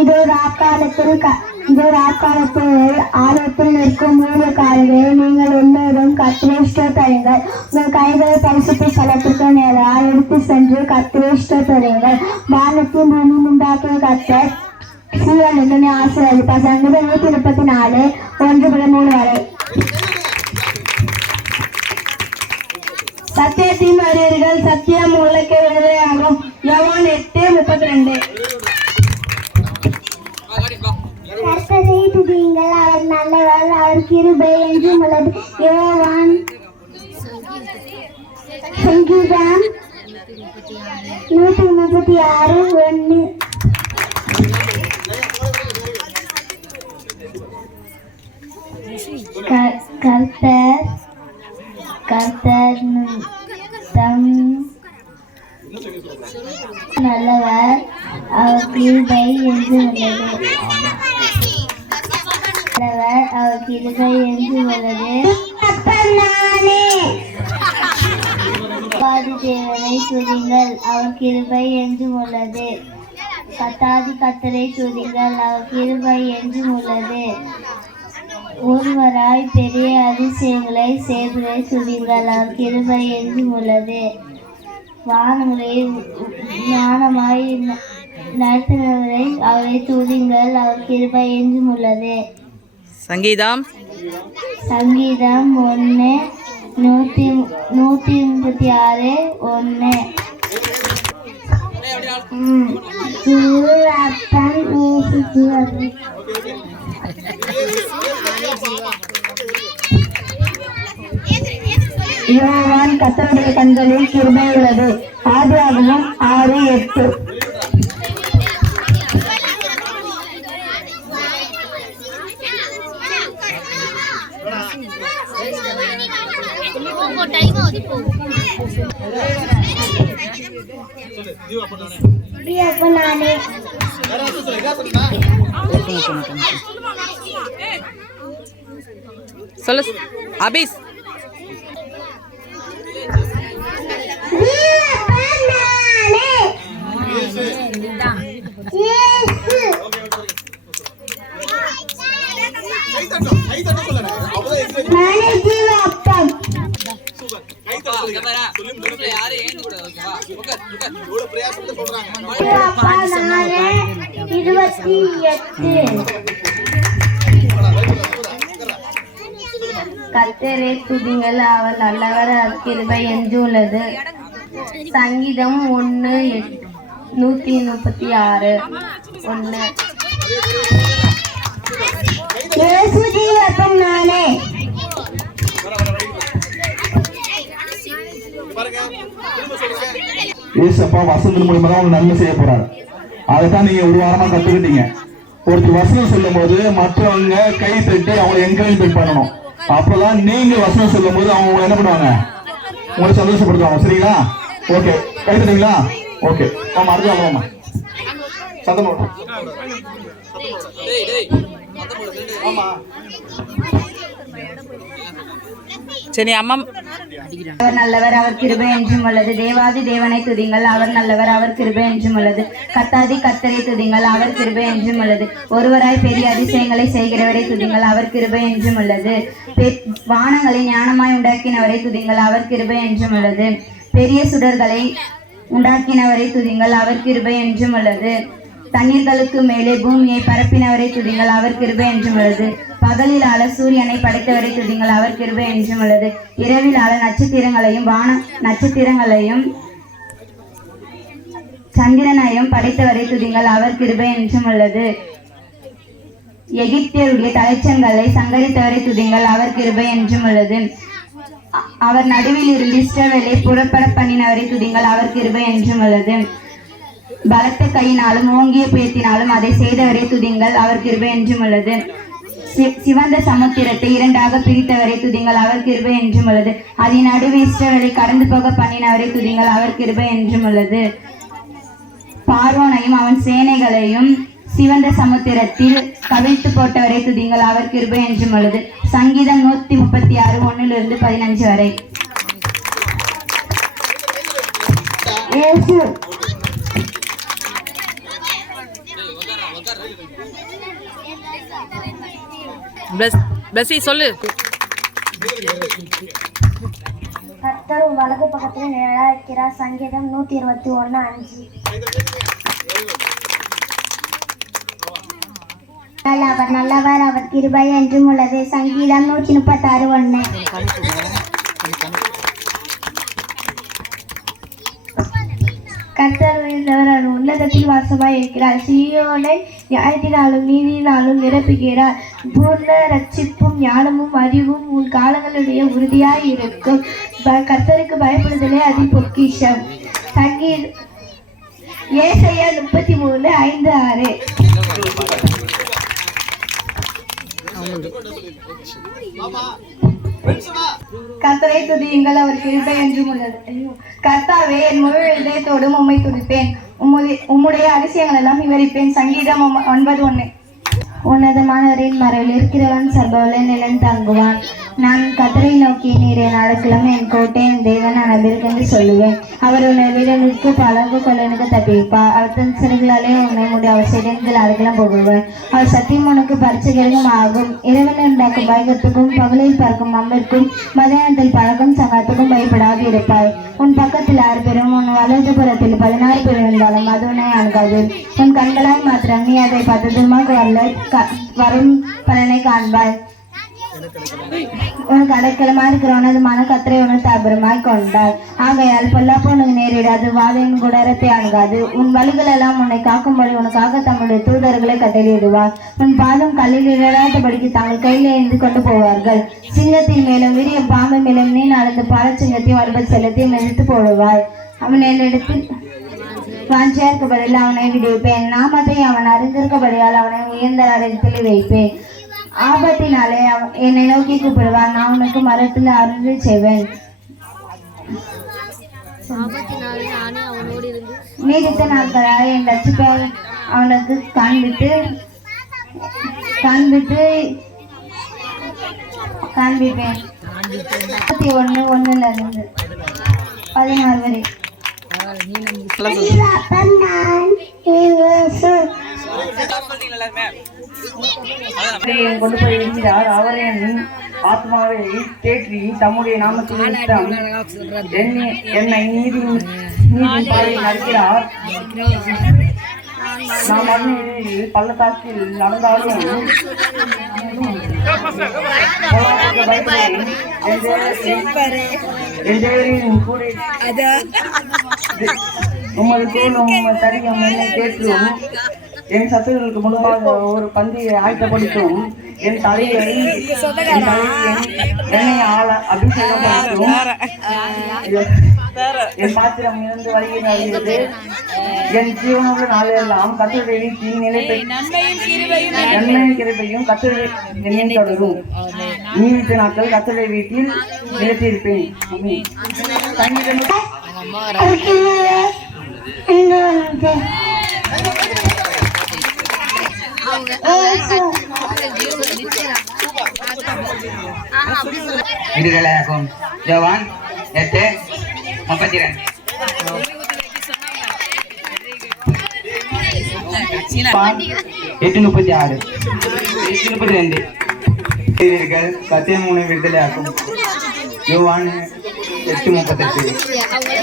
இது ஒரு அக்காலத்தில் ஆலயத்தில் நிற்கும் ஊழியக்காரர்களே, நீங்கள் எல்லோரும் கர்த்தரை ஸ்தோத்திரியுங்கள். உங்கள் கைகளை பரிசுத்த ஸ்தலத்திற்கு நேராக எடுத்து சென்று கர்த்தரை ஸ்தோத்திரியுங்கள். வானத்தின் பூமி உண்டாக்கிய கர்த்தர் சீயோன் என்று ஆசீர்வதிப்பார். சங்கீதம் 134 1-3 வரை. சத்தியத்தின் அறியீர்கள், சத்தியம் உங்களுக்கு விடுதலையாகும். யோவான் 8:32. கர்த்தரை துதியுங்கள், அவர் நல்லவர், அவர் கிருபை என்றும் உள்ளது. யோவான் சங்கீதம் 136:1. கர்த்தர் தம் நல்லவர், அவர் கிருபை என்று உள்ளது. அவர் கிருபை என்று உள்ளது. தேவனை துதிங்கள், அவர் கிருபை என்று உள்ளது. கர்த்தரை துதிங்கள், அவர் கிருபை என்று உள்ளது. ஒருவராய் பெரிய அதிசயங்களை செய்வதை துதிங்கள், அவர் கிருபை என்று உள்ளது. வானங்களை ஞானமாய் நடத்தினவரை அவரை துதிங்கள், அவர் கிருபை என்று உள்ளது. சங்கீதம் 1:136:1. யோவான் கர்த்தருடைய கண்களில் கிருபை உள்ளது. ஆதியாகமம் 6:8. சொல்லு அபிஸ். கர்த்தரை துதிங்கள், அவர் நல்லவர், அவர் கிருபை என்று உள்ளது. சங்கீதம் 1:136:1. ஏசப்பா வசனத்தின் மூலமா தான் உங்களுக்கு நன்மை செய்ய போறாரு. அதைத்தான் நீங்க ஒரு வாரமா கத்துக்கிட்டீங்க. ஒருத்தர் வசனம் சொல்லும் போது மற்றவங்க கை தட்டி அவங்களை என்கரேஜ் பண்ணணும். அப்பதான் நீங்க வசனம் சொல்லும் போது அவங்க என்ன பண்ணுவாங்க, உங்களை சந்தோஷப்படுத்துவாங்க. சரிங்களா? ஓகே, கை தட்டுங்களா? ஓகே, ஆமா, அடுத்த ஆமா சத்தம் போடுறோம். ஆமா சரி அம்மா. அவர் நல்லவர், அவர் கிருபை என்றும் உள்ளது. தேவாதி தேவனை துதிங்கள், அவர் நல்லவர், அவர் கிருபை என்றும் உள்ளது. கர்த்தரை துதிங்கள், அவர் கிருபை என்றும் உள்ளது. ஒருவராய் பெரிய அதிசயங்களை செய்கிறவரை துதிங்கள், அவர் கிருபை என்றும் உள்ளது. வானங்களை ஞானமாய் உண்டாக்கினவரை துதிங்கள், அவர் கிருபை என்றும் உள்ளது. பெரிய சுடர்களை உண்டாக்கினவரை துதிங்கள், அவர் கிருபை என்றும் உள்ளது. தண்ணீர்களுக்கு மேலே பூமியை பரப்பினவரை துதிங்கள், அவர் கிருபை என்றும் உள்ளது. பகலில் ஆள சூரியனை படைத்தவரை துதிங்கள், அவர் கிருபை என்றும் உள்ளது. இரவில் ஆள நட்சத்திரங்களையும் சந்திரனையும் படைத்தவரை துதிங்கள், அவர் கிருபை என்றும் உள்ளது. எகிப்தியருடைய தலைச்சங்களை சங்கரித்தவரை துதிங்கள், அவர் கிருபை என்றும் உள்ளது. அவர் நடுவில் இருந்து இஸ்ரவேலை புறப்பட பண்ணினவரை துதிங்கள், அவர் கிருபை என்றும் உள்ளது. பலத்த கையினாலும் ஓங்கிய புயத்தினாலும் அதை செய்தவரை துதிங்கள், அவர் கிருபை என்றும் உள்ளது. சிவந்த சமுத்திரத்தை இரண்டாக பிரித்தவரை துதிங்கள், அவர் கிருபை என்றும் உள்ளது. அதன் நடுவே இஸ்ரவேலை கடந்து போக பண்ணினவரை துதிங்கள், அவர் கிருபை என்றும் உள்ளது. பார்வோனையும் அவன் சேனைகளையும் சிவந்த சமுத்திரத்தில் கவிழ்த்து போட்டவரை துதிங்கள், அவர் கிருபை என்றும் உள்ளது. சங்கீதம் 136:1-15 வரை. இயேசு. பிளஸி சொல்லு. கர்த்தர் வலது பக்கத்தில் நிழலா இருக்கிறார். சங்கீதம் 121:5. அவர் நல்லவர், அவர் கிருபை என்றும் உள்ளது. சங்கீதம் 136:1. கர்த்தர் உயர்ந்தவர், உன்னதத்தில் வாசமாய் இருக்கிறார். சீயோனை நியாயத்தினாலும் நீதியினாலும் நிரப்புகிறார். பூர்ண ரட்சிப்பும் ஞானமும் அறிவும் உன் காலங்களுடைய உறுதியாய் இருக்கும். கர்த்தருக்கு பயப்படுதலே அதி பொக்கிஷம். ஏசாயா 33:5-6. கர்த்தரை துதியுங்கள், அவர் கிருபை என்றும் உள்ளது. கர்த்தாவே, என் முழு இதயத்தோடும் உம்மை துதிப்பேன், உம்முடைய அதிசயங்கள் எல்லாம் விவரிப்பேன். சங்கீதம் 9:1. உன்னதமானவரின் மறைவில் இருக்கிறவன் சர்வவல்ல நிலம் தங்குவான். நான் கர்த்தரை நோக்கி, நீர் என் அடைக்கலம், என் கோட்டை, என் தேவன் அனபிற்கு சொல்லுவேன். அவர் உன்னை வீரனுக்கு பழகு கொள்ளனுக்கு தப்பிப்பார். அவர் தன் சிறைகளாலே உன்னை மூடி அவர் செடிகள் அடைக்கலம் போடுவார். அவர் சத்தியம் உனக்கு பரிசுகளும் ஆகும். இரவனை உண்டாக்கும் பயகத்துக்கும் பகலில் பார்க்கும் அம்பிற்கும் மதியானத்தில் பழகும் சங்கத்துக்கும் பயப்படாது இருப்பாய். உன் பக்கத்தில் 6 பேரும் உன் வலது புறத்தில் 16 பேர் இருந்தாலும் அது உன்னை அணுகாது. உன் கண்களால் மாத்திரம் நீ அதை பத்தமாக வரும் பலனை காண்பாய். உனக்கு அடைக்கலமா இருக்கிற உனதுமான கர்த்தரை உனக்கு தாபரமாய் கொண்டாய். ஆகையால் பொல்லாப்பு உனக்கு நேரிடாது, வாதையின் குடரத்தை அணுகாது. உன் வழிகள் எல்லாம் உன்னை காக்கும்படி உனக்காக தம்முடைய தூதர்களை கட்டளையிடுவார். உன் பாதம் கல்லில் இடாதபடிக்கு தாங்கள் கையில் எழுந்து கொண்டு போவார்கள். சிங்கத்தின் மேலும் விரிய பாம்பு மேலும் நீ நடந்து பாலச்சிங்கத்தையும் வருபல் செல்லத்தையும் எடுத்து போடுவாய். அவன் என்னிடத்தில் வாஞ்சியார்க்கப்படியில் அவனை விடுவிப்பேன். நாமத்தை அவன் அறிந்திருக்கபடியால் அவனை உயர்ந்த இடத்தில் வைப்பேன். ஆபத்தினாலே என்னை நோக்கி கூப்பிடுவான், நான் உனக்கு மரத்தில் அருள் செய்வேன். நீடித்த நாட்களாக என் ரட்சிப்பை அவனுக்கு காண்பிப்பேன். 31:1-16 வரை. கொண்டு போய் இருக்கிறார். அவர் என் ஆத்மாவை தேற்றி தம்முடைய நாமத்தில் என்னை நீதி பாதையில் நடக்கிறார். நாம் மண்ணில் பள்ளத்தாக்கில் நடந்தாலும் உமது தோலும் தரியும் என்னை தேற்றும். என் சத்துகளுக்கு முன்பாக ஒரு பந்தியை ஆயத்தப்படுத்தும். என் தலையை எண்ணெய் அபிஷேகம் படுத்தும். என் பாத்திரம் இருந்து வருகிறது. என் ஜீவனுள்ள நாளெல்லாம் கர்த்தருடைய வீட்டில் நன்மையும் கிருபையும் கர்த்தருடைய என்னை தொடரும். நீடித்த நாட்கள் கர்த்தருடைய வீட்டில் நிலைத்திருப்பேன். விடுதலையாகும். யோவான் 8:32. 8:36. 8:32. சத்தியம் உன்னை விடுதலையாக்கும். யோவான் 8:38.